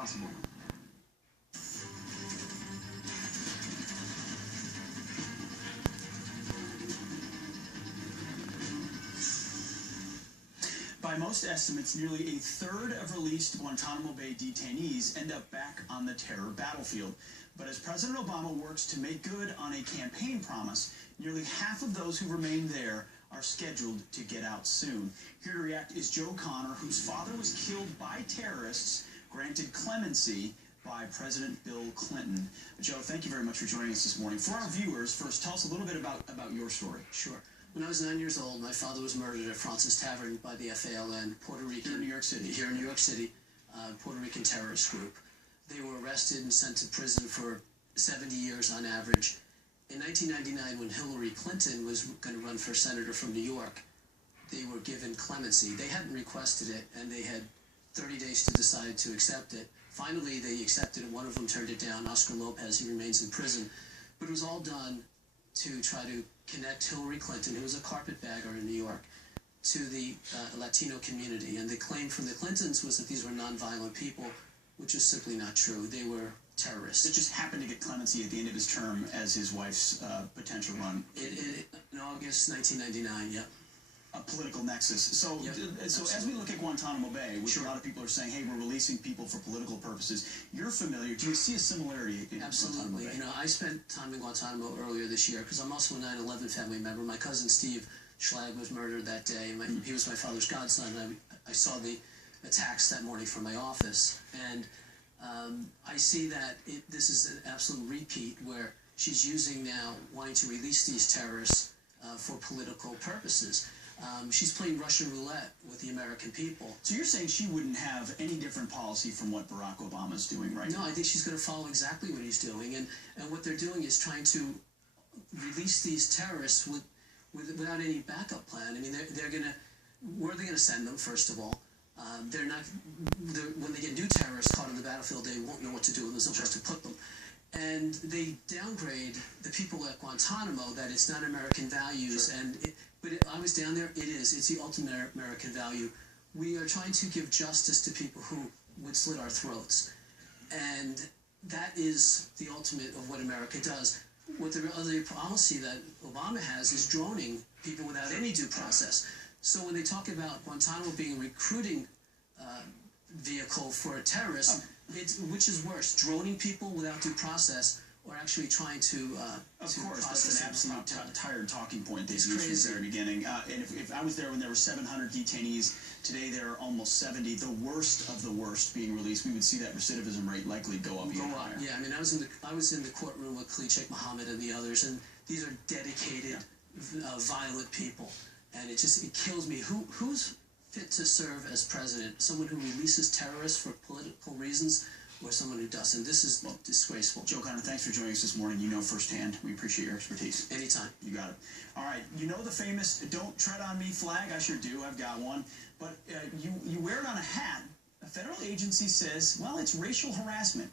possible. By most estimates, nearly a third of released Guantanamo Bay detainees end up back on the terror battlefield. But as President Obama works to make good on a campaign promise, nearly half of those who remain there are scheduled to get out soon. Here to react is Joe Connor, whose father was killed by terrorists, granted clemency by President Bill Clinton. Joe, thank you very much for joining us this morning. For our viewers, first, tell us a little bit about your story. Sure. When I was 9 years old, my father was murdered at Francis Tavern by the FALN, Puerto Rican. Here in New York City. Here in New York City, Puerto Rican terrorist group. They were arrested and sent to prison for 70 years on average. In 1999, when Hillary Clinton was going to run for senator from New York, they were given clemency. They hadn't requested it, and they had 30 days to decide to accept it. Finally, they accepted it. One of them turned it down, Oscar Lopez. He remains in prison. But it was all done to try to connect Hillary Clinton, who was a carpetbagger in New York, to the Latino community. And the claim from the Clintons was that these were nonviolent people, which is simply not true. They were terrorists. It just happened to get clemency at the end of his term as his wife's potential run. In August 1999, yep. A political nexus. So, yep, so as we look at Guantanamo Bay, which a lot of people are saying, hey, we're releasing people for political purposes, you're familiar. Do you see a similarity in Absolutely. Guantanamo Bay? You know, I spent time in Guantanamo earlier this year because I'm also a 9/11 family member. My cousin Steve Schlag was murdered that day. He was my father's godson. I saw the attacks that morning from my office. And I see that this is an absolute repeat where she's using now, wanting to release these terrorists for political purposes. She's playing Russian roulette with the American people. So you're saying she wouldn't have any different policy from what Barack Obama's doing right now? No, I think she's going to follow exactly what he's doing. And what they're doing is trying to release these terrorists without any backup plan. I mean, where are they going to send them, first of all? When they get new terrorists caught on the battlefield, they won't know what to do with them. There's no place to put them. And they downgrade the people at Guantanamo that it's not American values. Sure. But I was down there, it is. It's the ultimate American value. We are trying to give justice to people who would slit our throats. And that is the ultimate of what America does. What the other policy that Obama has is droning people without any due process. So when they talk about Guantanamo being a recruiting vehicle for a terrorist, which is worse, droning people without due process or actually trying to Of course, that's an absolute tired talking point they used from the very beginning. And if I was there when there were 700 detainees, today there are almost 70, the worst of the worst being released. We would see that recidivism rate likely go up even higher. Yeah, I mean, I was in the courtroom with Khalid Sheikh Mohammed and the others, and these are dedicated, violent people. And it kills me. Who's fit to serve as president? Someone who releases terrorists for political reasons, or someone who doesn't? This is disgraceful. Joe Connor, thanks for joining us this morning. You know firsthand. We appreciate your expertise. Anytime. You got it. All right. You know the famous "Don't Tread on Me" flag? I sure do. I've got one. But you wear it on a hat. A federal agency says, well, it's racial harassment.